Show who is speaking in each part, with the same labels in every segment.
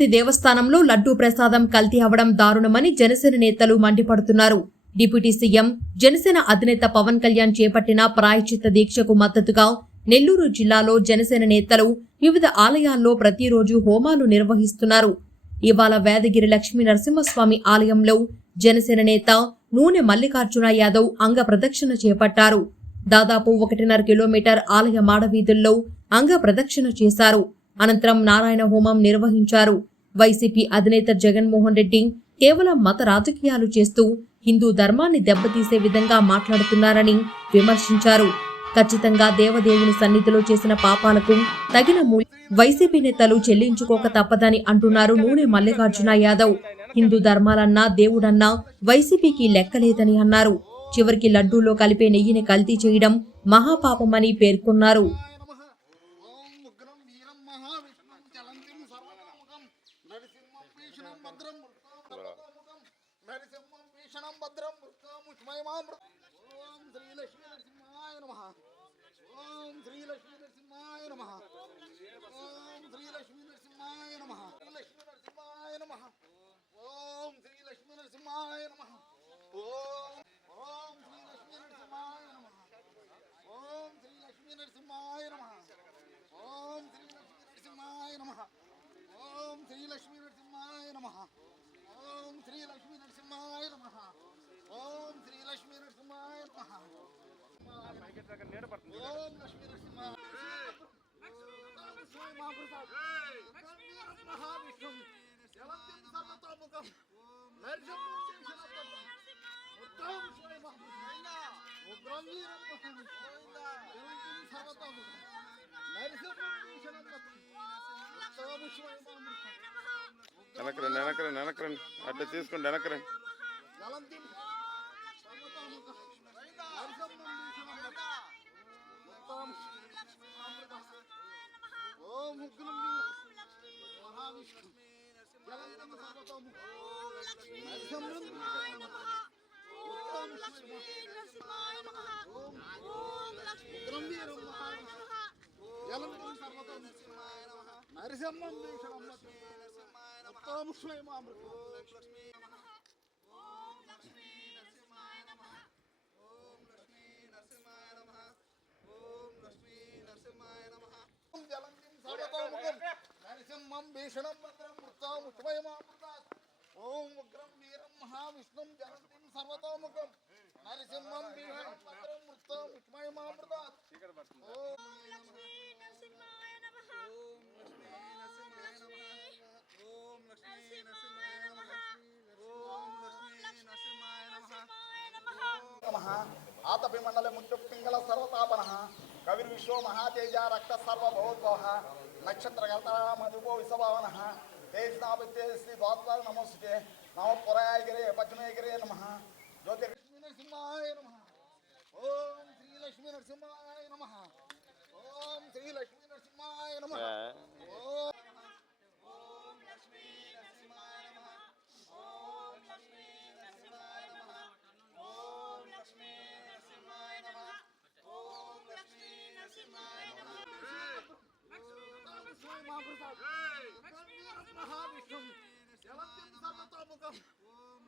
Speaker 1: తిరుపతి దేవస్థానంలో లడ్డూ ప్రసాదం కల్తీ అవడం దారుణమని జనసేన నేతలు మండిపడుతున్నారు డిప్యూటీ సీఎం జనసేన అధినేత పవన్ కళ్యాణ్ చేపట్టిన ప్రాయచిత్త దీక్షకు మద్దతుగా నెల్లూరు జిల్లాలో జనసేన నేతలు వివిధ ఆలయాల్లో ప్రతిరోజు హోమాలు నిర్వహిస్తున్నారు ఇవాళ వేదగిరి లక్ష్మీ నరసింహస్వామి ఆలయంలో జనసేన నేత నూనె మల్లికార్జున యాదవ్ అంగ ప్రదక్షిణ చేపట్టారు దాదాపు ఒకటిన్నర కిలోమీటర్ ఆలయ మాడవీధుల్లో అంగ ప్రదక్షిణ చేశారు అనంతరం నారాయణ హోమం నిర్వహించారు వైసీపీ అధినేత జగన్మోహన్ రెడ్డి కేవలం మత రాజకీయాలు చేస్తూ హిందూ ధర్మాన్ని దెబ్బతీసే విధంగా మాట్లాడుతున్నారని విమర్శించారు ఖచ్చితంగా దేవదేవుని సన్నిధిలో చేసిన పాపాలకు తగిన మూల్యం వైసీపీ నేతలు చెల్లించుకోక తప్పదని అంటున్నారు నూనె మల్లికార్జున యాదవ్ హిందూ ధర్మాలన్నా దేవుడన్నా వైసీపీకి లెక్కలేదని అన్నారు చివరికి లడ్డూలో కలిపే నెయ్యిని కల్తీ చేయడం మహాపాపమని పేర్కొన్నారు అమృత ఓం శ్రీ లక్ష్మీ నరసింహాయ నమ ఓం శ్రీ లక్ష్మీ నరసింహాయ నమ ఓం శ్రీ లక్ష్మీ నరసింహాయ నమ లక్ష్మీ నరసింహాయ నమ ఓం శ్రీ లక్ష్మీ నమ ఓం శ్రీ వెనకరండి వెనకరండి వెనకరండి అట్లా తీసుకోండి వెనకరండి మహావిష్ణు నరసింహం ఓం లక్ష్మీ నరసింహాయ నమః ఓం లక్ష్మీ నరసింహాయ నమః జలం సర్వతం నరసింహాయ నమః
Speaker 2: హరిసమ్మం దీక్షణం లక్ష్మీ నరసింహాయ నమః ఉత్తమ స్వయమామృత ఓం లక్ష్మీ నమః ఓం లక్ష్మీ నరసింహాయ నమః ఓం లక్ష్మీ నరసింహాయ నరసింహం భీషణం భద్రం మృతాముత్వయమామృతాత్ ఓం ఉగ్రం వీరం మహావిష్ణుం జలంతి సర్వతోముఖం నరసింహం భీమం భద్రం మృతం ముఖ్యమై మహామృత ఓం లక్ష్మీ నరసింహాయ నమః ఓం आतपिमंडल मुख्य पिंगल सर्वतापन कविर्विश्व महातेज रक्त सर्वभौद्वह नक्षत्रकर्ता मधुपो विषभावन तेजनाभ तेजस्वी द्वात्र नमोस्ते நம புறாயிரே பச்சமேகரே நம ஜோதிர்லட்சுமி நரசிம்மாய நம ஓம் ஸ்ரீலட்சுமி நரசிம்மாய நம ஓம் ஸ்ரீலட்சுமி நரசிம்மாய நம ஓம்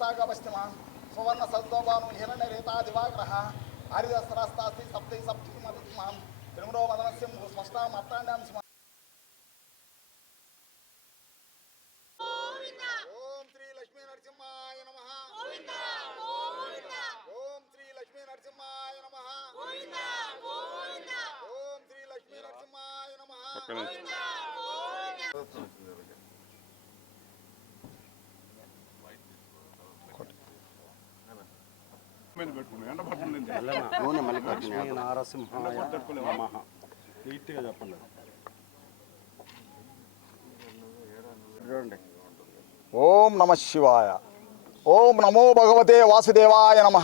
Speaker 3: సాగపశ్చిమ సువర్ణ సద్గోపాను హిరణ్య రేతా దివాగ్రహ హరిదస్రాస్తాస్తి సప్తై సప్తి మధుమాం త్రిమరో మదనస్యం స్పష్టాం అత్తాండాం స్మ ఓం శ్రీ లక్ష్మీ నరసింహాయ నమ ఓం శ్రీ లక్ష్మీ నరసింహాయ నమ ఓం శ్రీ లక్ష్మీ నరసింహాయ నమ నీట్గా చెప్పండి ఓం నమ శివాయ ఓం నమో భగవతే వాసుదేవాయ నమ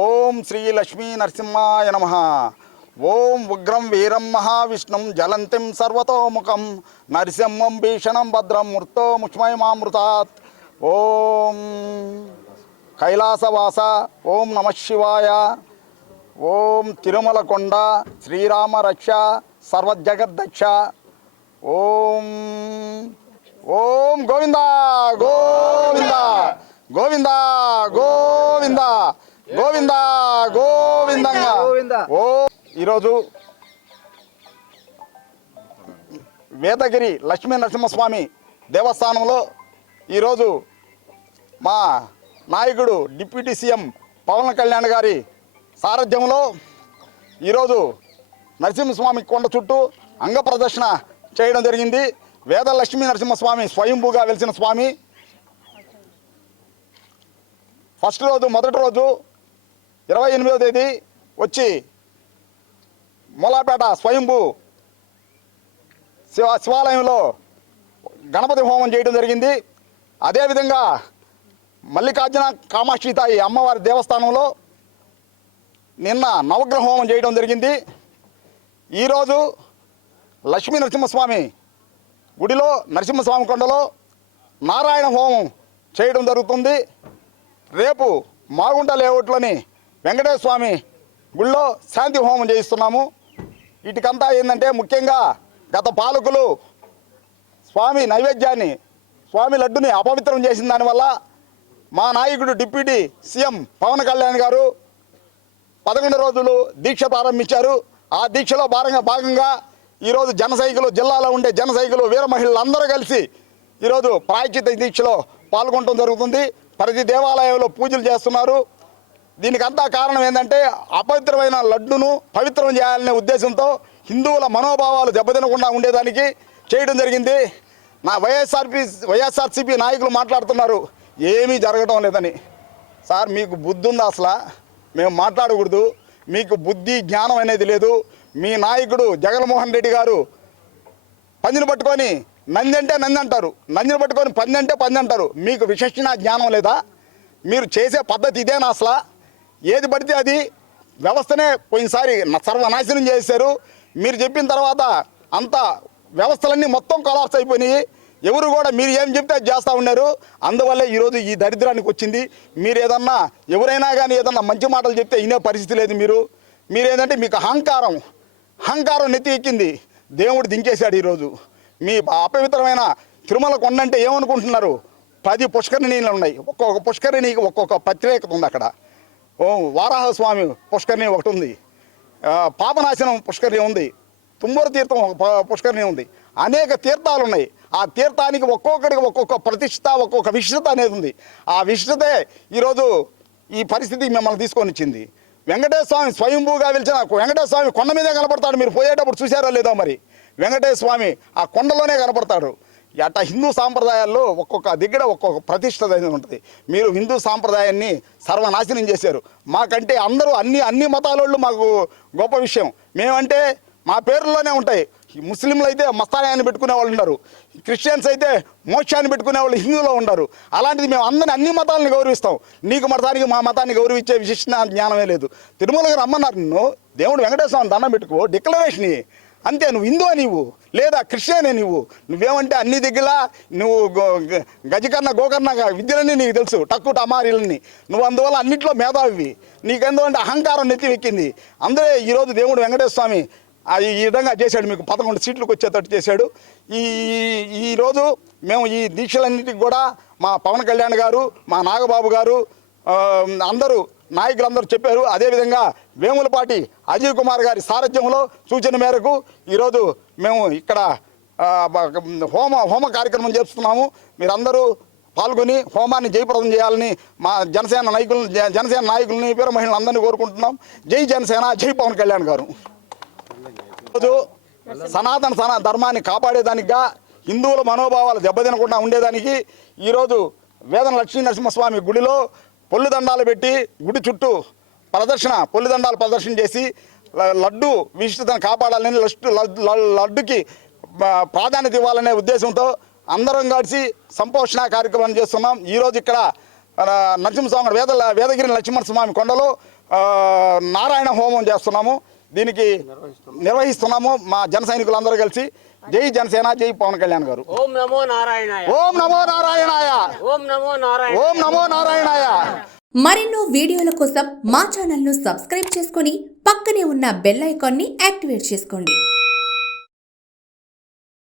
Speaker 3: ఓం శ్రీ లక్ష్మీ నరసింహాయ నమ ఓం ఉగ్రం వీరం మహావిష్ణుం జలంతిం సర్వతోముఖం నరసింహం భీషణం భద్రం మృతో ముష్మయమామృతాత్ ఓం కైలాసవాస ఓం నమశివాయ ఓం తిరుమలకొండ శ్రీరామ రక్ష జగద్దక్ష ఓం ఓం గోవింద గోవింద గోవింద గోవింద గోవింద గోవిందంగా ఓ ఈరోజు వేదగిరి లక్ష్మీ నరసింహస్వామి దేవస్థానంలో ఈరోజు మా నాయకుడు డిప్యూటీ సీఎం పవన్ కళ్యాణ్ గారి సారథ్యంలో ఈరోజు నరసింహస్వామి కొండ చుట్టూ అంగ ప్రదర్శన చేయడం జరిగింది వేదలక్ష్మి నరసింహస్వామి స్వయంభూగా వెలిసిన స్వామి ఫస్ట్ రోజు మొదటి రోజు ఇరవై ఎనిమిదో తేదీ వచ్చి మూలాపేట స్వయంభూ శివ శివాలయంలో గణపతి హోమం చేయడం జరిగింది అదేవిధంగా మల్లికార్జున కామాక్షిత ఈ అమ్మవారి దేవస్థానంలో నిన్న నవగ్రహ హోమం చేయడం జరిగింది ఈరోజు లక్ష్మీ నరసింహస్వామి గుడిలో నరసింహస్వామి కొండలో నారాయణ హోమం చేయడం జరుగుతుంది రేపు మాగుంట లేఅవుట్లోని వెంకటేశ్వర స్వామి గుళ్ళో శాంతి హోమం చేయిస్తున్నాము వీటికంతా ఏంటంటే ముఖ్యంగా గత పాలకులు స్వామి నైవేద్యాన్ని స్వామి లడ్డుని అపవిత్రం చేసిన దానివల్ల మా నాయకుడు డిప్యూటీ సీఎం పవన్ కళ్యాణ్ గారు పదకొండు రోజులు దీక్ష ప్రారంభించారు ఆ దీక్షలో భాగంగా భాగంగా ఈరోజు జనసైకులు జిల్లాలో ఉండే జనసైకులు వీర మహిళలందరూ కలిసి ఈరోజు ప్రాయచిత దీక్షలో పాల్గొనడం జరుగుతుంది ప్రతి దేవాలయంలో పూజలు చేస్తున్నారు దీనికంతా కారణం ఏంటంటే అపవిత్రమైన లడ్డును పవిత్రం చేయాలనే ఉద్దేశంతో హిందువుల మనోభావాలు దెబ్బతినకుండా ఉండేదానికి చేయడం జరిగింది నా వైఎస్ఆర్పి వైఎస్ఆర్సీపీ నాయకులు మాట్లాడుతున్నారు ఏమీ జరగటం లేదని సార్ మీకు బుద్ధి ఉందా అసలు మేము మాట్లాడకూడదు మీకు బుద్ధి జ్ఞానం అనేది లేదు మీ నాయకుడు జగన్మోహన్ రెడ్డి గారు పందిని పట్టుకొని నంది అంటే నంది అంటారు నందిని పట్టుకొని పంది అంటే పంది అంటారు మీకు విశిష్టన జ్ఞానం లేదా మీరు చేసే పద్ధతి ఇదేనా అసలు ఏది పడితే అది వ్యవస్థనే పోయినసారి సర్వనాశనం చేశారు మీరు చెప్పిన తర్వాత అంత వ్యవస్థలన్నీ మొత్తం కొలాప్స్ అయిపోయినాయి ఎవరు కూడా మీరు ఏం చెప్తే చేస్తూ ఉన్నారు అందువల్లే ఈరోజు ఈ దరిద్రానికి వచ్చింది మీరు ఏదన్నా ఎవరైనా కానీ ఏదన్నా మంచి మాటలు చెప్తే వినే పరిస్థితి లేదు మీరు మీరేంటంటే మీకు అహంకారం అహంకారం నెత్తి ఎక్కింది దేవుడు దించేశాడు ఈరోజు మీ అపవిత్రమైన తిరుమల కొండంటే ఏమనుకుంటున్నారు పది పుష్కరిణీలు ఉన్నాయి ఒక్కొక్క పుష్కరిణికి ఒక్కొక్క ప్రత్యేకత ఉంది అక్కడ ఓ వారాహస్వామి పుష్కరిణి ఒకటి ఉంది పాపనాశనం పుష్కరిణి ఉంది తుమ్మూరు తీర్థం పుష్కరిణి ఉంది అనేక తీర్థాలు ఉన్నాయి ఆ తీర్థానికి ఒక్కొక్కడికి ఒక్కొక్క ప్రతిష్ట ఒక్కొక్క విశిష్టత అనేది ఉంది ఆ విశిష్టతే ఈరోజు ఈ పరిస్థితి మిమ్మల్ని తీసుకొని వచ్చింది వెంకటేశ్వర స్వామి స్వయంభూగా పిలిచిన వెంకటేశ్వర స్వామి కొండ మీదే కనపడతాడు మీరు పోయేటప్పుడు చూసారో లేదో మరి వెంకటేశ్వర స్వామి ఆ కొండలోనే కనపడతాడు అట్ట హిందూ సాంప్రదాయాల్లో ఒక్కొక్క దగ్గర ఒక్కొక్క ప్రతిష్ట ఉంటుంది మీరు హిందూ సాంప్రదాయాన్ని సర్వనాశనం చేశారు మాకంటే అందరూ అన్ని అన్ని మతాలోళ్ళు మాకు గొప్ప విషయం మేమంటే మా పేర్లలోనే ఉంటాయి ముస్లింలు అయితే మస్తానాన్ని పెట్టుకునే వాళ్ళు ఉన్నారు క్రిస్టియన్స్ అయితే మోక్షాన్ని పెట్టుకునే వాళ్ళు హిందువులో ఉన్నారు అలాంటిది మేము అందరిని అన్ని మతాలను గౌరవిస్తాం నీకు మతానికి మా మతాన్ని గౌరవించే విశిష్ట జ్ఞానమే లేదు తిరుమల గారు రమ్మన్నారు నిన్ను దేవుడు వెంకటేశ్వరం దండం పెట్టుకో డిక్లరేషన్ అంతే నువ్వు హిందువా నీవు లేదా క్రిస్టియనే నువ్వు నువ్వేమంటే అన్ని దగ్గర నువ్వు గజకర్ణ గోకర్ణ విద్యలన్నీ నీకు తెలుసు టక్కు టమారీలని నువ్వు అందువల్ల అన్నింటిలో మేధావి నీకెందుకంటే అహంకారం నెత్తి వెక్కింది అందరే ఈరోజు దేవుడు వెంకటేశ్వర స్వామి ఈ విధంగా చేశాడు మీకు పదకొండు సీట్లకు వచ్చేటట్టు చేశాడు ఈ ఈరోజు మేము ఈ దీక్షలన్నింటికి కూడా మా పవన్ కళ్యాణ్ గారు మా నాగబాబు గారు అందరూ నాయకులందరూ చెప్పారు అదేవిధంగా వేములపాటి అజయ్ కుమార్ గారి సారథ్యంలో సూచన మేరకు ఈరోజు మేము ఇక్కడ హోమ హోమ కార్యక్రమం చేస్తున్నాము మీరందరూ పాల్గొని హోమాన్ని జయప్రదం చేయాలని మా జనసేన నాయకులను జనసేన నాయకులని వీర మహిళలందరినీ కోరుకుంటున్నాం జై జనసేన జై పవన్ కళ్యాణ్ గారు రోజు సనాతన సనా ధర్మాన్ని కాపాడేదానికి హిందువుల మనోభావాలు దెబ్బతినకుండా ఉండేదానికి ఈరోజు వేదన లక్ష్మీ నరసింహస్వామి గుడిలో పొల్లు దండాలు పెట్టి గుడి చుట్టూ ప్రదర్శన పొల్లు దండాలు ప్రదర్శన చేసి లడ్డు విశిష్టతను కాపాడాలని లడ్డు లడ్డుకి ప్రాధాన్యత ఇవ్వాలనే ఉద్దేశంతో అందరం కలిసి సంపోషణ కార్యక్రమం చేస్తున్నాం ఈరోజు ఇక్కడ నరసింహస్వామి వేద వేదగిరి నరసింహస్వామి కొండలో నారాయణ హోమం చేస్తున్నాము దీనికి నిర్వహిస్తున్నాము మా జన సైనికులందరూ కలిసి జై జనసేన జై పవన్ కళ్యాణ్ గారు
Speaker 4: ఓం నమో నారాయణ
Speaker 3: ఓం నమో నారాయణాయ
Speaker 4: ఓం నమో నారాయణ ఓం నమో నారాయణాయ
Speaker 5: మరెన్నో వీడియోల కోసం మా ను సబ్స్క్రైబ్ చేసుకుని పక్కనే ఉన్న బెల్ ని యాక్టివేట్ చేసుకోండి